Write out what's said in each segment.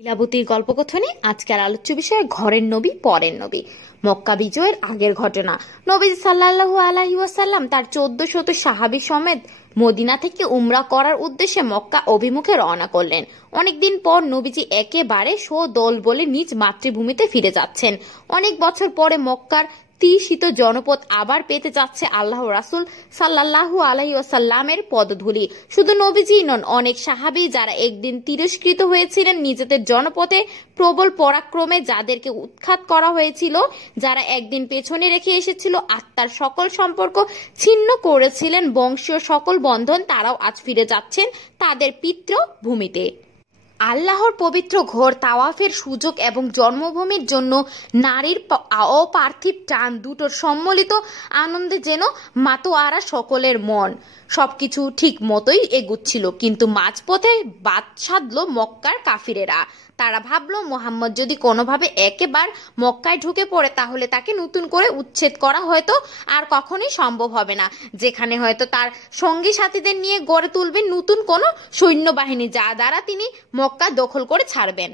লীলাবতীর গল্পকথনে আজকের আলোচ্য বিষয় ঘরের নবী পরের নবী। মক্কা বিজয়ের আগের ঘটনা। নবীজি সাল্লাল্লাহু আলাইহি ওয়াসাল্লাম তার 1400 সাহাবী সমেত মদিনা থেকে উমরা করার উদ্দেশ্যে মক্কা অভিমুখে রওনা করলেন। অনেকদিন পর নবীজি একেবারে দল বলে নিজ মাতৃভূমিতে ফিরে যাচ্ছেন। অনেক বছর পরে মক্কার তৃষিত জনপদ আবার পেতে যাচ্ছে আল্লাহ রাসূল সাল্লাল্লাহু আলাইহি ওয়াসাল্লামের পদধূলি। শুধু নবীজিই নন, অনেক সাহাবী যারা একদিন তিরস্কৃত হয়েছিলেন নিজেদের জনপদে প্রবল পরাক্রমে, যাদেরকে উৎখাত করা হয়েছিল, যারা একদিন পেছনে রেখে এসেছিল আত্মার সকল সম্পর্ক ছিন্ন করেছিলেন বংশীয় সকল বন্ধন, তারাও আজ ফিরে যাচ্ছেন তাদের পিতৃভূমিতে। আল্লাহর পবিত্র ঘর তাওয়াফের সুযোগ এবং জন্মভূমির জন্য নারীর অপার্থিব টান দুটোর সম্মিলিত আনন্দে যেন মাতোয়ারা সকলের মন। সবকিছু ঠিক মতোই এগুচ্ছিল, কিন্তু মাঝপথে বাদ সাধল মক্কার কাফিরেরা। তারা ভাবল, মোহাম্মদ যদি কোনোভাবে একেবার মক্কায় ঢুকে পড়ে তাহলে তাকে নতুন করে উচ্ছেদ করা হয়তো আর কখনোই সম্ভব হবে না, যেখানে হয়তো তার সঙ্গী সাথীদের নিয়ে গড়ে তুলবেন নতুন কোনো সৈন্যবাহিনী, যা দ্বারা তিনি মক্কা দখল করে ছাড়বেন।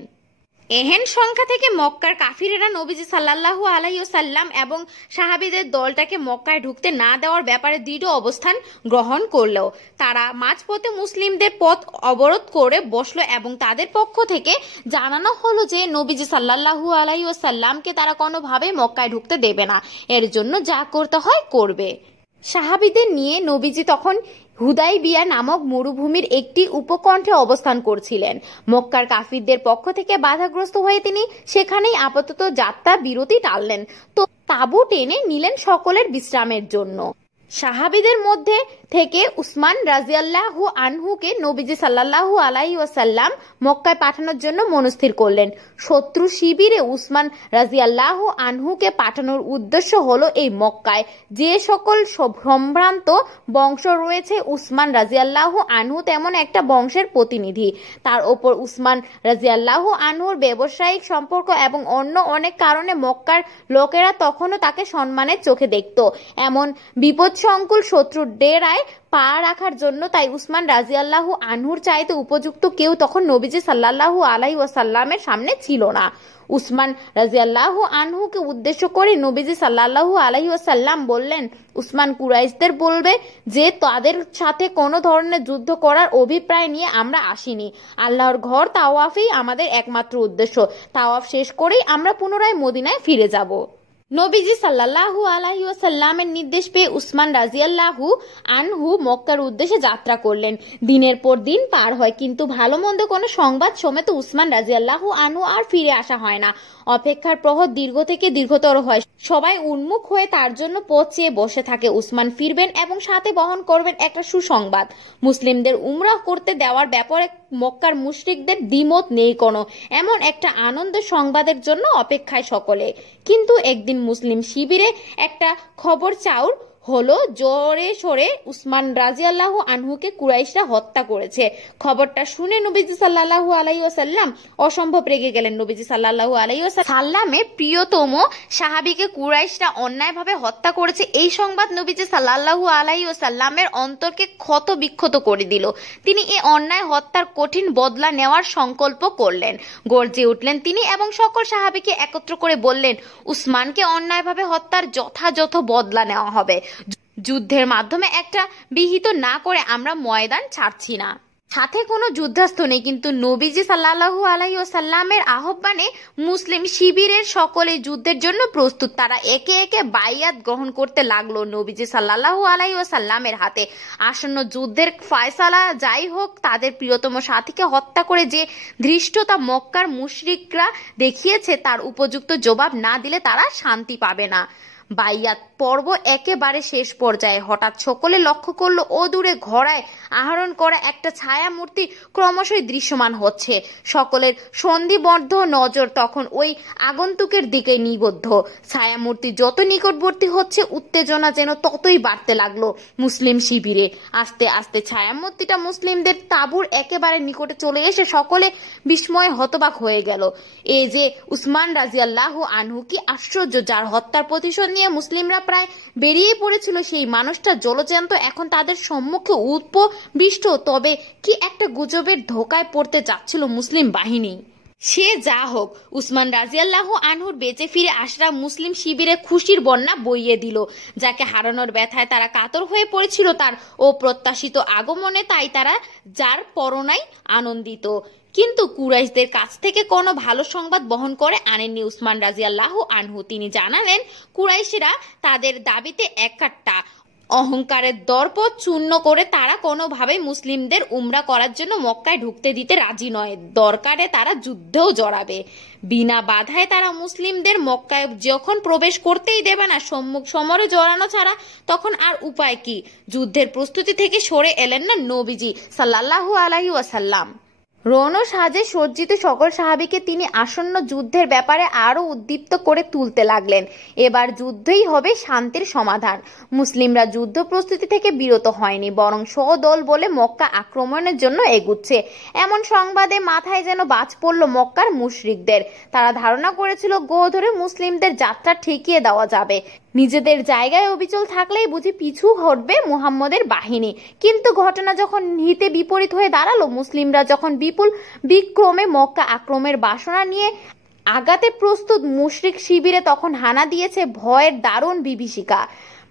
এহেন সংখ্যা থেকে মক্কার কাফিরেরা নবীজি সাল্লাল্লাহু আলাইহি ওয়াসাল্লাম এবং সাহাবীদের দলটাকে মক্কায় ঢুকতে না দেওয়ার ব্যাপারে দৃঢ় অবস্থান গ্রহণ করলেও তারা মাঝপথে মুসলিমদের পথ অবরোধ করে বসলো এবং তাদের পক্ষ থেকে জানানো হলো যে নবীজি সাল্লাল্লাহু আলাইহি ওয়াসাল্লামকে তারা কোনোভাবে মক্কায় ঢুকতে দেবে না, এর জন্য যা করতে হয় করবে। সাহাবীদের নিয়ে নবীজি তখন হুদাইবিয়া নামক মরুভূমির একটি উপকণ্ঠে অবস্থান করছিলেন। মক্কার কাফিরদের পক্ষ থেকে বাধাগ্রস্ত হয়ে তিনি সেখানেই আপাতত যাত্রা বিরতি টানলেন, তো তাঁবু টেনে নিলেন সকলের বিশ্রামের জন্য। সাহাবীদের মধ্যে থেকে উসমান রাদিয়াল্লাহু আনহুকে নবীজি সাল্লাল্লাহু আলাইহি ওয়াসাল্লাম মক্কায় পাঠানোর জন্য মনস্থির করলেন। শত্রু শিবিরে উসমান রাদিয়াল্লাহু আনহুকে পাঠানোর উদ্দেশ্য হলো এই মক্কায় যে সকল সম্ভ্রান্ত বংশ রয়েছে, উসমান রাদিয়াল্লাহু আনহু তেমন একটা বংশের প্রতিনিধি। তার ওপর উসমান রাদিয়াল্লাহু আনহুর ব্যবসায়িক সম্পর্ক এবং অন্য অনেক কারণে মক্কার লোকেরা তখনও তাকে সম্মানের চোখে দেখত। এমন বিপদসংকুল শত্রুর ডেরায় পা রাখার জন্য তাই উসমান রাদিয়াল্লাহু আনহুর চাইতে উপযুক্ত কেউ তখন নবীজি সাল্লাল্লাহু আলাইহি ওয়াসাল্লামের সামনে ছিল না। উসমান রাদিয়াল্লাহু আনহুকে উদ্দেশ্য করে নবীজি সাল্লাল্লাহু আলাইহি ওয়াসাল্লাম বললেন, উসমান কুরাইশদের বলবে যে তাদের সাথে কোনো ধরনের যুদ্ধ করার অভিপ্রায় নিয়ে আমরা আসিনি। আল্লাহর ঘর তাওয়াফই আমাদের একমাত্র উদ্দেশ্য। তাওয়াফ শেষ করেই আমরা পুনরায় মদিনায় ফিরে যাব। নবীজি সাল্লাল্লাহু আলাইহি ওয়াসাল্লামের নির্দেশ পেয়ে উসমান রাদিয়াল্লাহু আনহু মক্কার উদ্দেশ্যে যাত্রা করলেন। দিনের পর দিন পার হয়, কিন্তু ভালো মন্দ কোনো সংবাদ সমেত উসমান রাদিয়াল্লাহু আনহু আর ফিরে আসা হয় না। অপেক্ষার প্রহর দীর্ঘ থেকে দীর্ঘতর হয়। সবাই উন্মুখ হয়ে তার জন্য পথ চেয়ে বসে থাকে। উসমান ফিরবেন এবং সাথে বহন করবেন একটা সুসংবাদ। মুসলিমদের উমরাহ করতে দেওয়ার ব্যাপারে মক্কার মুশরিকদের দ্বিমত নেই কোনো, এমন একটা আনন্দ সংবাদের জন্য অপেক্ষায় সকলে। কিন্তু একদিন মুসলিম শিবিরে একটা খবর চাউর হলো, জোরে সোরে উসমান রাদিয়াল্লাহু আনহুকে কুরাইশরা হত্যা করেছে। খবরটা শুনে নবীজি সাল্লাল্লাহু আলাইহি ওয়াসাল্লাম অসম্ভব রেগে গেলেন। নবীজি সাল্লাল্লাহু আলাইহি ওয়াসাল্লামের প্রিয়তম সাহাবীকে কুরাইশরা অন্যায়ভাবে হত্যা করেছে, এই সংবাদ নবীজি সাল্লাল্লাহু আলাইহি ওয়াসাল্লামের অন্তরকে ক্ষত বিক্ষত করে দিল। তিনি এই অন্যায় হত্যার কঠিন বদলা নেওয়ার সংকল্প করলেন। গর্জে উঠলেন তিনি এবং সকল সাহাবীকে একত্র করে বললেন, উসমানকে অন্যায়ভাবে হত্যার যথাযথ বদলা নেওয়া হবে। যুদ্ধের মাধ্যমে একটা বিহিত না করে আমরা ময়দান ছাড়ছি না। সাথে কোনো যুদ্ধাস্ত্র নেই, কিন্তু নবীজি সাল্লাল্লাহু আলাইহি ওয়াসাল্লামের আহ্বানে মুসলিম শিবিরের সকলে যুদ্ধের জন্য প্রস্তুত। তারা একে একে বাইয়াত গ্রহণ করতে লাগলো নবীজি সাল্লাল্লাহু আলাইহি ওয়াসাল্লামের হাতে। আসন্ন যুদ্ধের ফয়সালা যাই হোক, তাদের প্রিয়তম সাথীকে হত্যা করে যে ধৃষ্টতা মক্কার মুশরিকরা দেখিয়েছে তার উপযুক্ত জবাব না দিলে তারা শান্তি পাবে না। বাইয়াত পর্ব একেবারে শেষ পর্যায়ে হঠাৎ সকলে লক্ষ্য করলো অদূরে ঘোড়ায় আহরণ করা একটা ছায়া মূর্তি ক্রমশই দৃশ্যমান হচ্ছে। সকলের সন্ধিবদ্ধ নজর তখন ওই আগন্তুকের দিকে নিবদ্ধ। ছায়া মূর্তি যত নিকটবর্তী হচ্ছে উত্তেজনা যেন ততই বাড়তে লাগলো মুসলিম শিবিরে। আস্তে আস্তে ছায়া মূর্তিটা মুসলিমদের তাঁবুর একেবারে নিকটে চলে এসে সকলে বিস্ময়ে হতবাক হয়ে গেল। এই যে উসমান রাদিয়াল্লাহু আনহু, কি আশ্চর্য! যার হত্যার প্রতিশোধ নিয়ে মুসলিমরা প্রায় বেরিয়ে পড়েছিল, সেই মানুষটা জলজ্যান্ত এখন তাদের সম্মুখে উপবিষ্ট। তবে কি একটা গুজবের ধোকায় পড়তে যাচ্ছিল মুসলিম বাহিনী। সে যা হোক, উসমান রাজিয়াল্লাহু আনহুর বেঁচে ফিরে আসরা মুসলিম শিবিরে খুশির বন্যা বইয়ে দিল। যাকে হারানোর ব্যথায় তারা কাতর হয়ে পড়েছিল তার অপ্রত্যাশিত আগমনে, তাই তারা যার পরনাই আনন্দিত। কিন্তু কুরাইশদের কাছ থেকে কোনো ভালো সংবাদ বহন করে আনেননি উসমান রাজিয়াল্লাহু আনহু। তিনি জানালেন, কুরাইশরা তাদের দাবিতে একাট্টা। অহংকারের দর্প চূর্ণ করে তারা কোনোভাবেই মুসলিমদের উমরা করার জন্য মক্কায় ঢুকতে দিতে রাজি নয়। দরকারে তারা যুদ্ধেও জড়াবে। বিনা বাধায় তারা মুসলিমদের মক্কায় যখন প্রবেশ করতেই দেবে না, সম্মুখ সমরে জড়ানো ছাড়া তখন আর উপায় কি? যুদ্ধের প্রস্তুতি থেকে সরে এলেন না নবীজি সাল্লাল্লাহু আলাইহি ওয়াসাল্লাম। রণ সাজে সজ্জিত সকল সাহাবীকে তিনি আসন্ন যুদ্ধের ব্যাপারে আরো উদ্দীপ্ত করে তুলতে লাগলেন। এবার যুদ্ধই হবে শান্তির সমাধান। মুসলিমরা যুদ্ধ প্রস্তুতি থেকে বিরত হয়নি, বরং সদল বলে মক্কা আক্রমণের জন্য এগুচ্ছে। এমন সংবাদে মাথায় যেন বাজ পড়ল মক্কার মুশরিকদের। তারা ধারণা করেছিল গো ধরে মুসলিমদের যাত্রা ঠেকিয়ে দেওয়া যাবে। নিজেদের জায়গায় অবিচল থাকলেই বুঝি পিছু হটবে মুহাম্মদের বাহিনী। কিন্তু ঘটনা যখন হিতে বিপরীত হয়ে দাঁড়ালো, মুসলিমরা যখন বিপুল বিক্রমে মক্কা আক্রমণের বাসনা নিয়ে আগাতে প্রস্তুত, মুশরিক শিবিরে তখন হানা দিয়েছে ভয়ের দারুণ বিভীষিকা।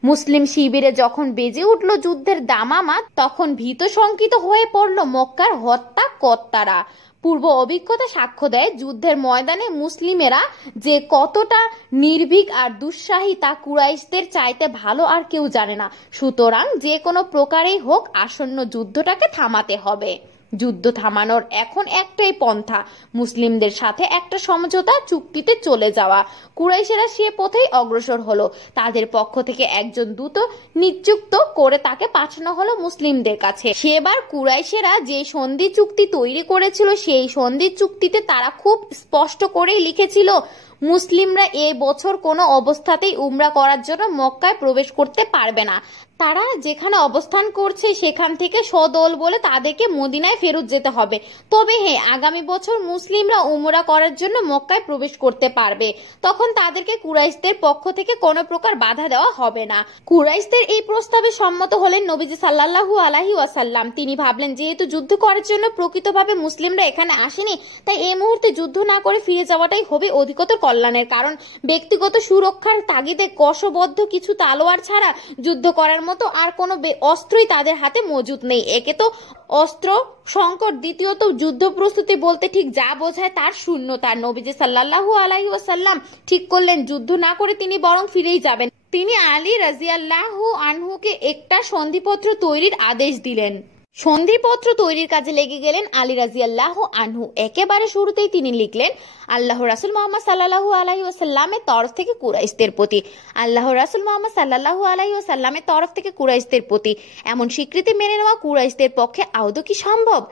মুসলিম শিবিরে যখন বেজে উঠল যুদ্ধের দামামা, তখন ভীত শঙ্কিত হয়ে পড়ল মক্কার হত্যা কর্তারা। পূর্ব অভিজ্ঞতা সাক্ষ্য দেয়, যুদ্ধের ময়দানে মুসলিমেরা যে কতটা নির্ভীক আর দুঃসাহী তা কুরাইশদের চাইতে ভালো আর কেউ জানে না। সুতরাং যে কোনো প্রকারেই হোক আসন্ন যুদ্ধটাকে থামাতে হবে। যুদ্ধ থামানোর এখন একটাই পন্থা, মুসলিমদের সাথে একটা সমঝোতা চুক্তিতে চলে যাওয়া। কুরাইশেরা সে পথেই অগ্রসর হলো। তাদের পক্ষ থেকে একজন দূত নিযুক্ত করে তাকে পাঠানো হলো মুসলিমদের কাছে। সেবার কুরাইশেরা যে সন্ধি চুক্তি তৈরি করেছিল, সেই সন্ধি চুক্তিতে তারা খুব স্পষ্ট করেই লিখেছিল, মুসলিমরা এ বছর কোনো অবস্থাতেই উমরা করার জন্য মক্কায় প্রবেশ করতে পারবে না। তারা যেখানে অবস্থান করছে সেখান থেকে সদল বলে তাদেরকে মদিনায় ফেরত যেতে হবে। তবে হ্যাঁ, আগামী বছর মুসলিমরা উমরা করার জন্য মক্কায় প্রবেশ করতে পারবে। তখন তাদেরকে কুরাইশদের পক্ষ থেকে কোনো প্রকার বাধা দেওয়া হবে না। কুরাইশদের এই প্রস্তাবে সম্মত হলেন নবীজি সাল্লাল্লাহু আলাইহি ওয়াসাল্লাম। তিনি ভাবলেন, যেহেতু যুদ্ধ করার জন্য প্রকৃতভাবে মুসলিমরা এখানে আসেনি, তাই এই মুহূর্তে যুদ্ধ না করে ফিরে যাওয়াটাই হবে অধিকতর কল্যাণের। কারণ ব্যক্তিগত সুরক্ষার তাগিদে কষবদ্ধ কিছু তালোয়ার ছাড়া যুদ্ধ করার মতো আর কোনো অস্ত্রই তাদের হাতে মজুদ নেই। একে তো অস্ত্র সংকট, দ্বিতীয়ত যুদ্ধ প্রস্তুতি বলতে ঠিক যা বোঝায় তার শূন্যতা। নবীজি সাল্লাল্লাহু আলাইহি ওয়াসাল্লাম ঠিক করলেন, যুদ্ধ না করে তিনি বরং ফিরেই যাবেন। তিনি আলী রাজিয়াল্লাহু আনহুকে একটা সন্ধিপত্র তৈরির আদেশ দিলেন। সন্ধিপত্র তৈরির কাজে লেগে গেলেন আলী রাজিয়াল্লাহু আনহু। একেবারে শুরুতেই তিনি লিখলেন, আল্লাহ রাসূল মুহাম্মদ সাল্লাল্লাহু আলাইহি ওয়াসাল্লামের তরফ থেকে কুরাইশদের প্রতি, আল্লাহ রাসূল মুহাম্মদ সাল্লাল্লাহু আলাইহি ওয়াসাল্লামের তরফ থেকে কুরাইশদের প্রতি। এমন স্বীকৃতি মেনে নেওয়া কুরাইশদের পক্ষে আদৌ কি সম্ভব?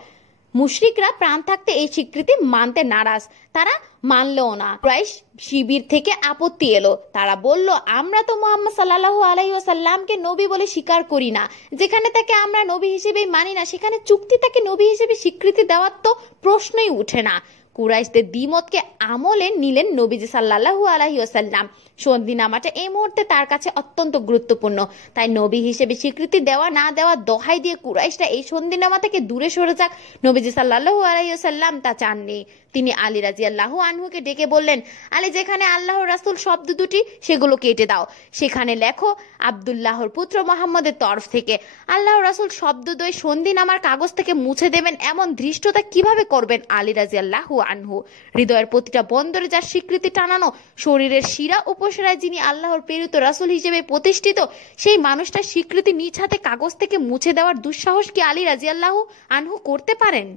মুশরিকরা প্রাণ থাকতে এই স্বীকৃতি মানতে নারাজ। তারা মানলেও না। কুরাইশ শিবির থেকে আপত্তি এলো। তারা বলল, আমরা তো মুহাম্মদ সাল্লাল্লাহু আলাইহি ওয়াসাল্লামকে নবী বলে স্বীকার করি না। যেখানে তাকে আমরা নবী হিসেবেই মানি না, সেখানে চুক্তি তাকে নবী হিসেবে স্বীকৃতি দেওয়ার তো প্রশ্নই উঠে না। কুরাইশদের দ্বিমতকে আমলে নিলেন নবীজি সাল্লাল্লাহু আলাইহি ওয়াসাল্লাম। সন্ধিনামাটা এই মুহূর্তে তার কাছে অত্যন্ত গুরুত্বপূর্ণ। তাই নবী হিসেবে স্বীকৃতি দেওয়া না দেওয়া দোহাই দিয়ে কুরাইশরা এই সন্ধিনামা থেকে দূরে সরে যাক, নবীজি সাল্লাল্লাহু আলাইহি ওয়াসাল্লাম তা চাননি। তিনি আলী রাদিয়াল্লাহু আনহুকে ডেকে বললেন, আলী, যেখানে আল্লাহর রাসূল শব্দ দুটি সেগুলো কেটে দাও, সেখানে লেখো আব্দুল্লাহর পুত্র মুহাম্মদের তরফ থেকে। আল্লাহর রাসূল শব্দদ্বয় সন্ধিনামার কাগজ থেকে মুছে দেবেন এমন ধৃষ্টতা কিভাবে করবেন আলী রাদিয়াল্লাহু আনহু? হৃদয়ের প্রতিটা বন্দরে যার স্বীকৃতি টানানো, শরীরের শিরা উপশিরায় যিনি আল্লাহর প্রেরিত রাসূল হিসেবে প্রতিষ্ঠিত, সেই মানুষটার স্বীকৃতি নিজ হাতে কাগজ থেকে মুছে দেওয়ার দুঃসাহস কি আলী রাদিয়াল্লাহু আনহু করতে পারেন?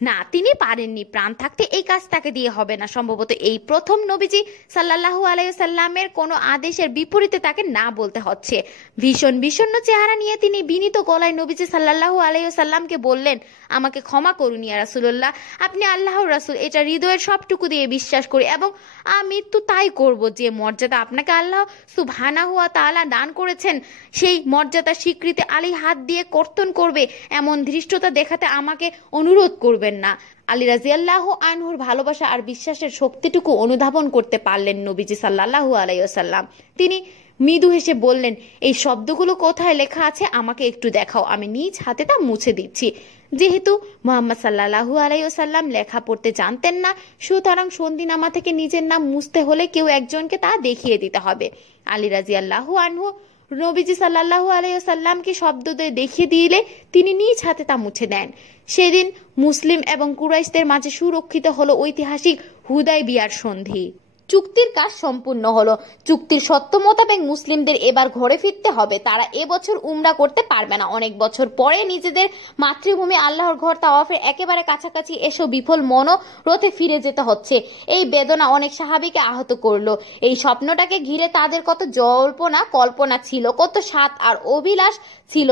না, তিনি পারেননি। প্রাণ থাকতে এই কাজ তাকে দিয়ে হবে না। সম্ভবত এই প্রথম নবীজি সাল্লাল্লাহু আলাইহি ওয়াসাল্লামের কোনো আদেশের বিপরীতে তাকে না বলতে হচ্ছে। ভীষণ বিষণ্ণ চেহারা নিয়ে তিনি বিনীত গলায় নবীজি সাল্লাল্লাহু আলাইহি ওয়াসাল্লামকে বললেন, আমাকে ক্ষমা করুন ইয়া রাসূলুল্লাহ, আপনি আল্লাহর রাসূল, এটা হৃদয়ের সবটুকু দিয়ে বিশ্বাস করি এবং আমি তো তাই করব। যে মর্যাদা আপনাকে আল্লাহ সুবহানাহু ওয়া তাআলা দান করেছেন, সেই মর্যাদার স্বীকৃতি আলী হাত দিয়ে কর্তন করবে এমন ধৃষ্টতা দেখাতে আমাকে অনুরোধ করবে না। আলী রাদিয়াল্লাহু আনহুর ভালোবাসা আর বিশ্বাসের শক্তিটুকু অনুধাবন করতে পারলেন নবীজি সাল্লাল্লাহু আলাইহি ওয়াসাল্লাম। তিনি মৃদু হেসে বললেন, এই শব্দগুলো কোথায় লেখা আছে আমাকে একটু দেখাও, আমি নিজ হাতে তা মুছে দিচ্ছি। যেহেতু মুহাম্মদ সাল্লাল্লাহু আলাইহি ওয়াসাল্লাম লেখা পড়তে জানতেন না, সুতরাং সন্ধিনামা থেকে নিজের নাম মুছতে হলে কেউ একজনকে তা দেখিয়ে দিতে হবে। আলী রাদিয়াল্লাহু আনহু নবীজি সাল্লাল্লাহু আলাইহি ওয়াসাল্লামকে শব্দ দিয়ে দেখিয়ে দিলে তিনি নিজ হাতে তা মুছে দেন। সেদিন মুসলিম এবং কুরাইশদের মাঝে সুরক্ষিত হলো ঐতিহাসিক হুদায়বিয়ার সন্ধি। চুক্তির কাজ সম্পূর্ণ হলো। চুক্তির শর্ত মোতাবেক মুসলিমদের এবার ঘরে ফিরতে হবে। তারা এবছর উমরা করতে পারবে না। অনেক বছর পরে নিজেদের মাতৃভূমি আল্লাহর ঘর তাওয়াফের একেবারে কাছাকাছি এসে বিফল মনোরথে ফিরে যেতে হচ্ছে। এই বেদনা অনেক সাহাবীকে আহত করলো। এই স্বপ্নটাকে ঘিরে তাদের কত জল্পনা কল্পনা ছিল, কত স্বাদ আর অভিলাষ ছিল।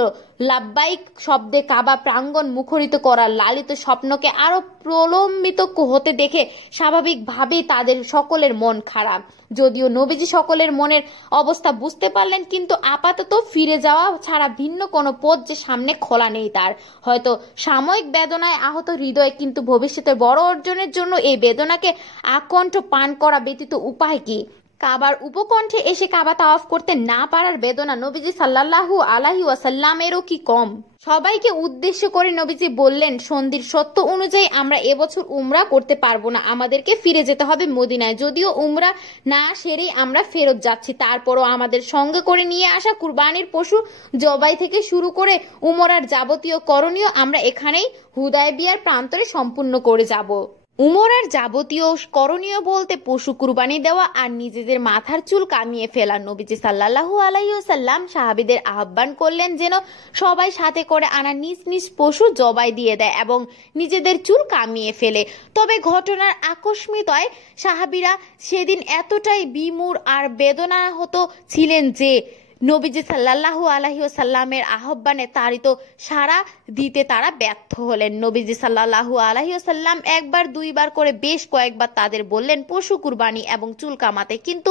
লাব্বাইক শব্দে কাবা প্রাঙ্গণ মুখরিত করার লালিত স্বপ্নকে আরো প্রলম্বিত হতে দেখে স্বাভাবিকভাবেই তাদের সকলের মন খারাপ। যদিও নবীজি সকলের মনের অবস্থা বুঝতে পারলেন, কিন্তু আপাতত ফিরে যাওয়া ছাড়া ভিন্ন কোনো পথ যে সামনে খোলা নেই তার। হয়তো সাময়িক বেদনায় আহত হৃদয়, কিন্তু ভবিষ্যতের বড় অর্জনের জন্য এই বেদনাকে আকণ্ঠ পান করা ব্যতীত উপায় কি? কাবার উপকণ্ঠে এসে কাবা তাওয়াফ করতে না পারার বেদনা নবীজি সাল্লাল্লাহু আলাইহি ওয়াসাল্লামেরও কি কম? সবাইকে উদ্দেশ্য করে নবীজি বললেন, সন্ধির সত্য অনুযায়ী আমরা এবছর উমরা করতে পারবো না, আমাদেরকে ফিরে যেতে হবে মদিনায়। যদিও উমরা না সেরেই আমরা ফেরত যাচ্ছি, তারপরও আমাদের সঙ্গে করে নিয়ে আসা কুরবানির পশু জবাই থেকে শুরু করে উমরার যাবতীয় করণীয় আমরা এখানেই হুদায়বিয়ার প্রান্তরে সম্পূর্ণ করে যাব। উমরার যাবতীয় করণীয় বলতে পশু কুরবানি দেওয়া আর নিজেদের মাথার চুল কামিয়ে ফেলা। নবীজি সাল্লাল্লাহু আলাইহি ওয়াসাল্লাম সাহাবীদের আহ্বান করলেন যেন সবাই সাথে করে আনা নিজ নিজ পশু জবাই দিয়ে দেয় এবং নিজেদের চুল কামিয়ে ফেলে। তবে ঘটনার আকস্মিকতায় সাহাবীরা সেদিন এতটাই বিমূঢ় আর বেদনাহত ছিলেন যে নবীজি সাল্লাল্লাহু আলাইহি ওয়াসাল্লামের আহ্বানে তাড়িত সাড়া দিতে তারা ব্যর্থ হলেন। নবীজি সাল্লাল্লাহু আলাইহি ওয়াসাল্লাম একবার দুইবার করে বেশ কয়েকবার তাদের বললেন পশু কুরবানি এবং চুল কামাতে, কিন্তু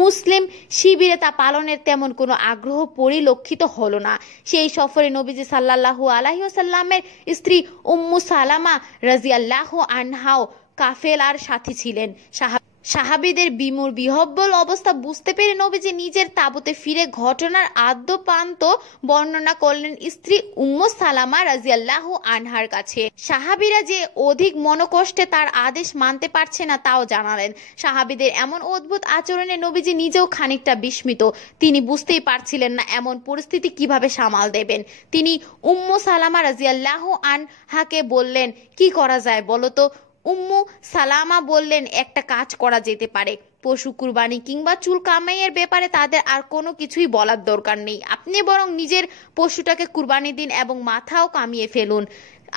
মুসলিম শিবিরে তা পালনের তেমন কোনো আগ্রহ পরিলক্ষিত হলো না। সেই সফরে নবীজি সাল্লাল্লাহু আলাইহি ওয়াসাল্লামের স্ত্রী উম্মু সালামা রাদিয়াল্লাহু আনহাও কাফেলার সাথী ছিলেন। সাহাবীদের বিমূঢ় বিহ্বল অবস্থা বুঝতে পেরে নবীজি নিজের তাঁবুতে ফিরে ঘটনার আদ্যোপান্ত বর্ণনা করলেন স্ত্রী উম্মু সালামা রাদিয়াল্লাহু আনহার কাছে। সাহাবীরা যে অধিক মনোকষ্টে তার আদেশ মানতে পারছে না তাও জানালেন। সাহাবীদের এমন অদ্ভুত আচরণে নবীজি নিজেও খানিকটা বিস্মিত। তিনি বুঝতেই পারছিলেন না এমন পরিস্থিতি কিভাবে সামাল দেবেন। তিনি উম্মু সালামা রাদিয়াল্লাহু আনহাকে বললেন, কি করা যায় বলো তো? উম্মু সালামা বললেন, একটা কাজ করা যেতে পারে। পশু কুরবানি কিংবা চুল কামাইয়ের ব্যাপারে তাদের আর কোনো কিছুই বলার দরকার নেই। আপনি বরং নিজের পশুটাকে কুরবানি দিন এবং মাথাও কামিয়ে ফেলুন।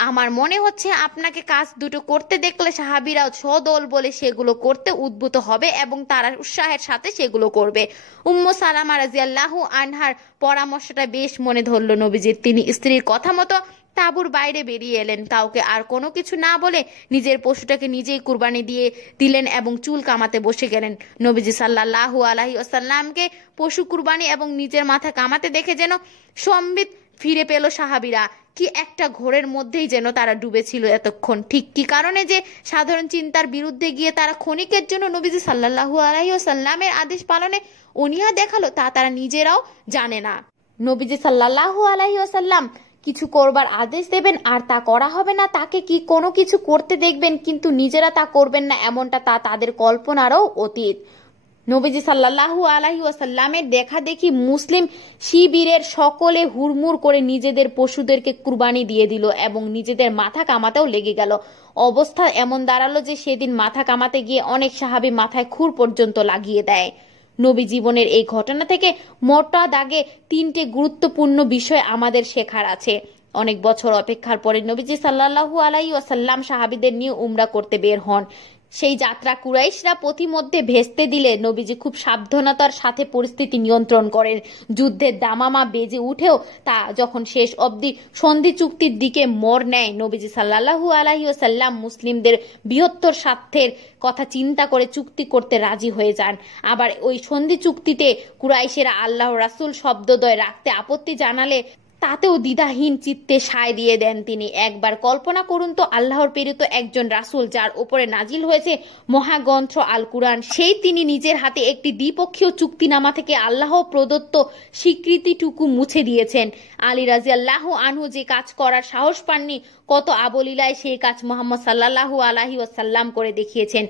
আমার মনে হচ্ছে আপনাকে কাজ দুটো করতে দেখলে সাহাবীরাও সদল বলে সেগুলো করতে উদ্বুদ্ধ হবে এবং তারা উৎসাহের সাথে সেগুলো করবে। উম্মু সালামা রাদিয়াল্লাহু আনহার পরামর্শটা বেশ মনে ধরল নবীজির। তিনি স্ত্রীর কথা মতো তাঁবুর বাইরে বেরিয়ে এলেন। কাউকে আর কোনো কিছু না বলে নিজের পশুটাকে নিজেই কুরবানি দিয়ে দিলেন এবং চুল কামাতে বসে গেলেন। নবীজি সাল্লাল্লাহু আলাইহি ওয়াসাল্লামকে পশু কুরবানি এবং নিজের মাথা কামাতে দেখে যেন সম্বিত ফিরে পেল সাহাবীরা। কি একটা ঘোরের মধ্যেই যেন তারা ডুবেছিল এতক্ষণ। ঠিক কি কারণে যে সাধারণ চিন্তার বিরুদ্ধে গিয়ে তারা ক্ষণিকের জন্য নবীজি সাল্লাল্লাহু আলাইহি ওয়াসাল্লামের আদেশ পালনে অনীহা দেখালো তা তারা নিজেরাও জানে না। নবীজি সাল্লাল্লাহু আলাইহি ওয়াসাল্লাম কিছু করবার আদেশ দেবেন আর তা করা হবে না, তাকে কি কোনো কিছু করতে দেখবেন কিন্তু নিজেরা তা করবেন না, এমনটা তা তাদের কল্পনারও অতীত। নবীজি সাল্লাল্লাহু আলাইহি ওয়াসাল্লামের দেখা দেখি মুসলিম শিবিরের সকলে হুড়মুড় করে নিজেদের পশুদেরকে কুরবানি দিয়ে দিল এবং নিজেদের মাথা কামাতেও লেগে গেল। অবস্থা এমন দাঁড়ালো যে সেদিন মাথা কামাতে গিয়ে অনেক সাহাবী মাথায় খুর পর্যন্ত লাগিয়ে দেয়। নবী জীবনের এই ঘটনা থেকে মোটা দাগে তিনটে গুরুত্বপূর্ণ বিষয় আমাদের শেখার আছে। অনেক বছর অপেক্ষার পরে নবীজি সাল্লাল্লাহু আলাইহি ওয়াসাল্লাম সাহাবীদের নিয়ে উমরা করতে বের হন। সেই যাত্রা কুরাইশরা পথিমধ্যে ভেস্তে দিলে নবীজি খুব সাবধানতার সাথে পরিস্থিতি নিয়ন্ত্রণ করেন। যুদ্ধের দামামা বেজে উঠেও তা যখন শেষ অবধি সন্ধি চুক্তির দিকে মোড় নেয়, নবীজি সাল্লাল্লাহু আলাইহি ওয়াসাল্লাম মুসলিমদের বৃহত্তর স্বার্থের কথা চিন্তা করে চুক্তি করতে রাজি হয়ে যান। আবার ওই সন্ধি চুক্তিতে কুরাইশেরা আল্লাহর রাসূল শব্দদ্বয় রাখতে আপত্তি জানালে তাতেও দ্বিধাহীন চিত্তে সায় দিয়ে দেন তিনি। একবার কল্পনা করুন তো, আল্লাহর প্রেরিত একজন রাসূল যার উপরে নাজিল হয়েছে মহাগ্রন্থ আল কুরআন, সেই তিনি নিজের হাতে একটি দ্বিপক্ষীয় চুক্তিনামা থেকে আল্লাহ প্রদত্ত স্বীকৃতিটুকু মুছে দিয়েছেন। আলী রাদিয়াল্লাহু আনহু যে কাজ করার সাহস পাননি, কত আবলীলায় সেই কাজ মুহাম্মদ সাল্লাল্লাহু আলাইহি ওয়াসাল্লাম করে দেখিয়েছেন।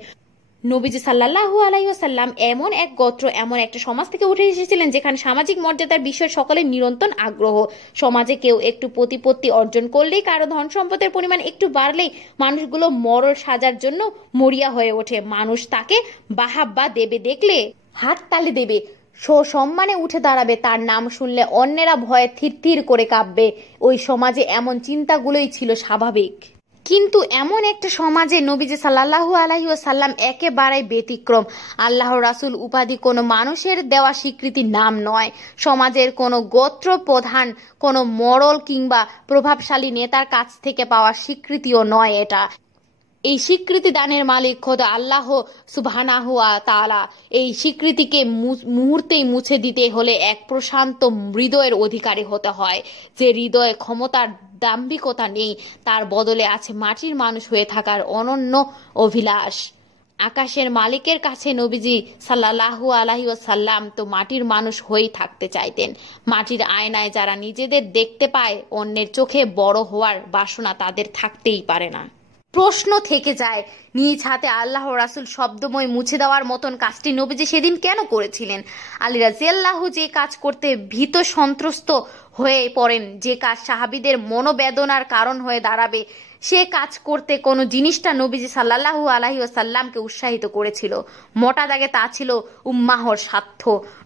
নবীজি সাল্লাল্লাহু আলাইহি ওয়াসাল্লাম এমন এক গোত্র, এমন একটা সমাজ থেকে উঠে এসেছিলেন যেখানে সামাজিক মর্যাদার বিষয়ে সকলের নিরন্তর আগ্রহ। সমাজে কেউ একটু প্রতিপত্তি অর্জন করলেই, কারো ধন সম্পদের পরিমাণ একটু বাড়লেই মানুষগুলো মরল সাজার জন্য মরিয়া হয়ে ওঠে। মানুষ তাকে বাহাব্বা দেবে দেখলে হাত তালি দেবে, সম্মানে উঠে দাঁড়াবে, তার নাম শুনলে অন্যেরা ভয়ে থির করে কাঁপবে। ওই সমাজে এমন চিন্তাগুলোই ছিল স্বাভাবিক। কিন্তু এমন একটা সমাজে নবীজি সাল্লাল্লাহু আলাইহি ওয়াসাল্লাম একেবারে ব্যতিক্রম। আল্লাহর রাসূল উপাধি কোনো মানুষের দেওয়া স্বীকৃতির নাম নয়, সমাজের কোনো গোত্র প্রধান, কোনো মরল কিংবা প্রভাবশালী নেতার কাছ থেকে পাওয়া স্বীকৃতিও নয় এটা। এই স্বীকৃতি দানের মালিক খোদা আল্লাহ সুবহানাহু ওয়া তাআলা। এই স্বীকৃতিকে মুহূর্তেই মুছে দিতে হলে এক প্রশান্ত হৃদয়ের অধিকারী হতে হয়, যে হৃদয়ে ক্ষমতার দাম্ভিকতা নেই, তার বদলে আছে মাটির মানুষ হয়ে থাকার অনন্য অভিলাষ। আকাশের মালিকের কাছে নবীজি সাল্লাল্লাহু আলাইহি ওয়াসাল্লাম তো মাটির মানুষ হয়েই থাকতে চাইতেন। মাটির আয়নায় যারা নিজেদের দেখতে পায়, অন্যের চোখে বড় হওয়ার বাসনা তাদের থাকতেই পারে না। প্রশ্ন থেকে যায়, নিজ হাতে আল্লাহ রাসূল শব্দময় মুছে দেওয়ার মতন কাজটি নবীজি সেদিন কেন করেছিলেন? আলী রাদিয়াল্লাহু যে কাজ করতে ভীত সন্ত্রস্ত হয়ে পড়েন, যে কাজ সাহাবীদের মনোবেদনার কারণ হয়ে দাঁড়াবে, সে কাজ করতে কোন জিনিসটা নবীজি সাল্লাল্লাহু আলাইহি ওয়াসাল্লামকে উৎসাহিত করেছিল? মোটা দাগে তা ছিল উম্মাহর স্বার্থ।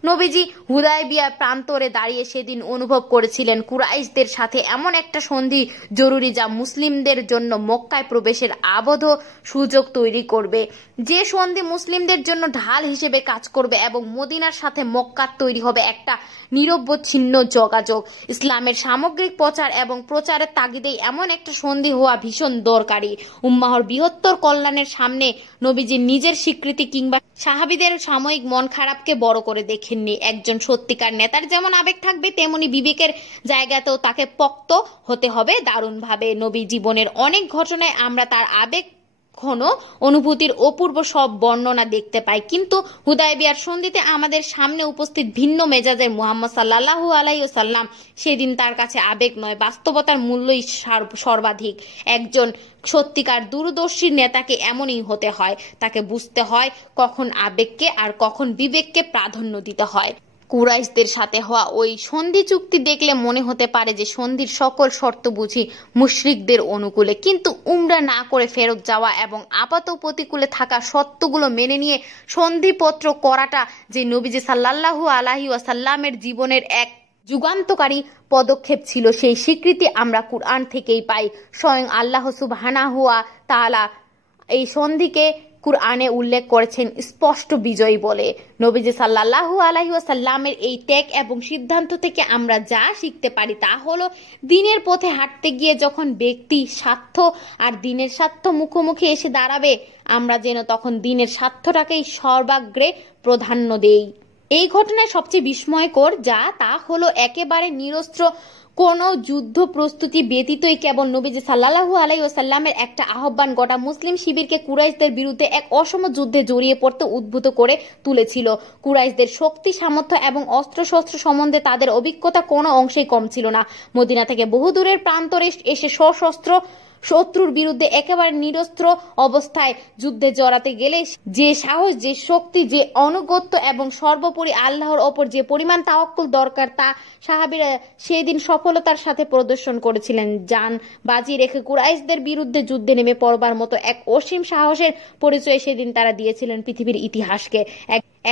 নবীজি হুদায়বিয়ার প্রান্তরে দাঁড়িয়ে সেদিন অনুভব করেছিলেন কুরাইশদের সাথে এমন একটা সন্ধি জরুরি, যা মুসলিমদের জন্য মক্কায় প্রবেশের আবদ্ধ সুযোগ তৈরি করবে, যে সন্ধি মুসলিমদের জন্য ঢাল হিসেবে কাজ করবে এবং মদিনার সাথে মক্কার তৈরি হবে একটা নিরবচ্ছিন্ন যোগাযোগ। ইসলামের সামগ্রিক প্রচার এবং প্রচারের তাগিদেই এমন একটা সন্ধি হওয়া ভীষণ দরকারি। উম্মাহর বৃহত্তর কল্যাণের সামনে নবীজির নিজের স্বীকৃতি কিংবা সাহাবীদের সাময়িক মন খারাপকে বড় করে দেখেননি। একজন সত্যিকার নেতার যেমন আবেগ থাকবে, তেমনি বিবেকের জায়গাতেও তাকে পোক্ত হতে হবে দারুণভাবে। নবী জীবনের অনেক ঘটনায় আমরা তার আবেগ ঘন অনুভূতির অপূর্ব সব বর্ণনা দেখতে পাই, কিন্তু হুদায়বিয়ার সন্ধিতে আমাদের সামনে উপস্থিত ভিন্ন মেজাজের মুহাম্মদ সাল্লাল্লাহু আলাইহি ওয়াসাল্লাম, সেদিন তার কাছে আবেগ নয়, বাস্তবতার মূল্যই সর্বাধিক। একজন সত্যিকার দূরদর্শী নেতাকে এমনই হতে হয়, তাকে বুঝতে হয় কখন আবেগকে আর কখন বিবেককে প্রাধান্য দিতে হয়। কুরাইশদের সাথে হওয়া ওই সন্ধি চুক্তি দেখলে মনে হতে পারে যে সন্ধির সকল শর্ত বুঝি মুশরিকদের অনুকূলে, কিন্তু উমরা না করে ফেরত যাওয়া এবং আপাত প্রতিকূলে থাকা শর্তগুলো মেনে নিয়ে সন্ধিপত্র করাটা যে নবীজি সাল্লাল্লাহু আলাইহি ওয়াসাল্লামের জীবনের এক যুগান্তকারী পদক্ষেপ ছিল, সেই স্বীকৃতি আমরা কুরআন থেকেই পাই। স্বয়ং আল্লাহ সুবহানাহু ওয়া তাআলা এই সন্ধিকে কুরআনে উল্লেখ করেছেন স্পষ্ট বিজয়ী বলে। নবীজি সাল্লাল্লাহু আলাইহি ওয়াসাল্লামের এই ত্যাগ এবং সিদ্ধান্ত থেকে আমরা যা শিখতে পারি তা হলো, দিনের পথে হাঁটতে গিয়ে যখন ব্যক্তি স্বার্থ আর দিনের স্বার্থ মুখোমুখি এসে দাঁড়াবে, আমরা যেন তখন দিনের স্বার্থটাকেই সর্বাগ্রে প্রাধান্য দেই। এই ঘটনায় সবচেয়ে বিস্ময়কর তা হলো একেবারে নিরস্ত্র কোন যুদ্ধ প্রস্তুতি ব্যতীতই কেবল নবীজি সাল্লাল্লাহু আলাইহি ওয়াসাল্লামের একটা আহ্বান গোটা মুসলিম শিবিরকে কুরাইশদের বিরুদ্ধে এক অসম যুদ্ধে জড়িয়ে পড়তে উদ্বুদ্ধ করে তুলেছিল। কুরাইশদের শক্তি, সামর্থ্য এবং অস্ত্রশস্ত্র সম্বন্ধে তাদের অভিজ্ঞতা কোনো অংশেই কম ছিল না। মদিনা থেকে বহু দূরের প্রান্তরে এসে সশস্ত্র শত্রুর বিরুদ্ধে একেবারে নিরস্ত্র অবস্থায় যুদ্ধে জড়াতে গেলে যে সাহস, যে শক্তি, যে অনুগত্য এবং সর্বোপরি আল্লাহর ওপর যে পরিমাণ তাওয়াক্কুল দরকার, তা সাহাবীরা সেদিন সফলতার সাথে প্রদর্শন করেছিলেন। জান বাজি রেখে কুরাইশদের বিরুদ্ধে যুদ্ধে নেমে পড়বার মতো এক অসীম সাহসের পরিচয় সেদিন তারা দিয়েছিলেন পৃথিবীর ইতিহাসকে।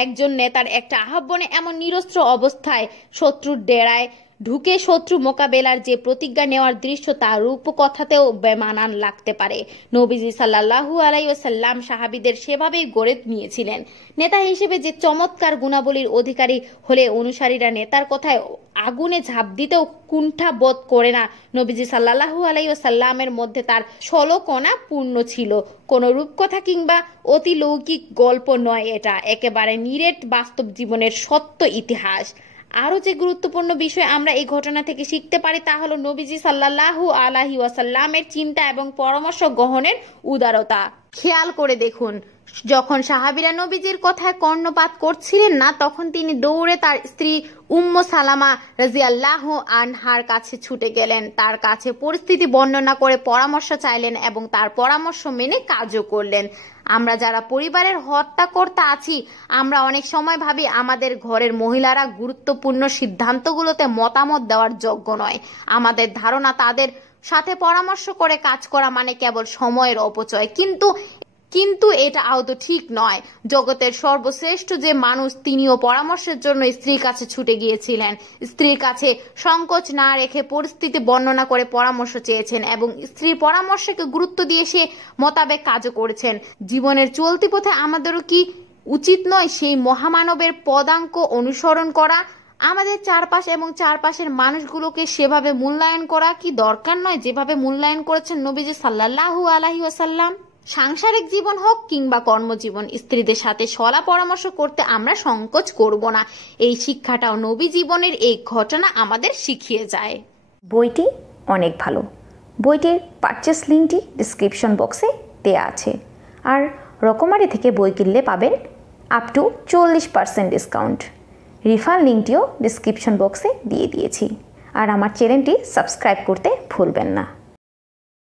একজন নেতার একটা আহ্বানে এমন নিরস্ত্র অবস্থায় শত্রুর ডেরায় ঢুকে শত্রু মোকাবেলার যে প্রতিজ্ঞা নেওয়ার দৃশ্য, তার রূপকথাতেও বেমানান লাগতে পারে। নবীজি সাল্লাল্লাহু আলাইহি ওয়াসাল্লাম সাহাবীদের সেভাবেই গড়ে নিয়েছিলেন। নেতা হিসেবে যে চমৎকার গুণাবলীর অধিকারী হলে অনুসারীরা নেতার কথায় আগুনে ঝাঁপ দিতেও কুণ্ঠা বোধ করে না, নবীজি সাল্লাল্লাহু আলাইহি ওয়াসাল্লামের মধ্যে তার ষোলকণা পূর্ণ ছিল। কোন রূপকথা কিংবা অতিলৌকিক গল্প নয়, এটা একেবারে নিরেট বাস্তব জীবনের সত্য ইতিহাস। আরও যে গুরুত্বপূর্ণ বিষয় আমরা এই ঘটনা থেকে শিখতে পারি তা হলো নবীজি সাল্লাল্লাহু আলাইহি ওয়াসাল্লামের চিন্তা এবং পরামর্শ গ্রহণের উদারতা। খেয়াল করে দেখুন, যখন সাহাবীরা নবীজির কথায় কর্ণপাত করছিলেন না, তখন তিনি দৌড়ে তার স্ত্রী উম্মু সালামা রাদিয়াল্লাহু আনহার কাছে ছুটে গেলেন, তার কাছে পরিস্থিতি বর্ণনা করে পরামর্শ চাইলেন এবং তার পরামর্শ মেনে কাজও করলেন। আমরা যারা পরিবারের হর্তাকর্তা আছি, আমরা অনেক সময় ভাবি আমাদের ঘরের মহিলারা গুরুত্বপূর্ণ সিদ্ধান্তগুলোতে মতামত দেওয়ার যোগ্য নয়। আমাদের ধারণা তাদের সাথে পরামর্শ করে কাজ করা মানে কেবল সময়ের অপচয়, কিন্তু এটা আদৌ ঠিক নয়। জগতের সর্বশ্রেষ্ঠ যে মানুষ, তিনিও পরামর্শের জন্য স্ত্রীর কাছে ছুটে গিয়েছিলেন। স্ত্রীর কাছে সংকোচ না রেখে পরিস্থিতি বর্ণনা করে পরামর্শ চেয়েছেন এবং স্ত্রীর পরামর্শকে গুরুত্ব দিয়ে সে মোতাবেক কাজও করেছেন। জীবনের চলতি পথে আমাদেরও কি উচিত নয় সেই মহামানবের পদাঙ্ক অনুসরণ করা? আমাদের চারপাশ এবং চারপাশের মানুষগুলোকে সেভাবে মূল্যায়ন করা কি দরকার নয় যেভাবে মূল্যায়ন করেছেন নবীজি সাল্লাল্লাহু আলাইহি ওয়াসাল্লাম? সাংসারিক জীবন হোক কিংবা কর্মজীবন, স্ত্রীদের সাথে সলা পরামর্শ করতে আমরা সংকোচ করব না। এই শিক্ষাটাও নবী জীবনের এই ঘটনা আমাদের শিখিয়ে যায়। বইটি অনেক ভালো। বইটির পারচেস লিঙ্কটি ডিসক্রিপশন বক্সে দেওয়া আছে। আর রকমারি থেকে বই কিনলে পাবেন আপ টু 40% ডিসকাউন্ট। রিফান্ড লিঙ্কটিও ডিসক্রিপশন বক্সে দিয়ে দিয়েছি। আর আমার চ্যানেলটি সাবস্ক্রাইব করতে ভুলবেন না।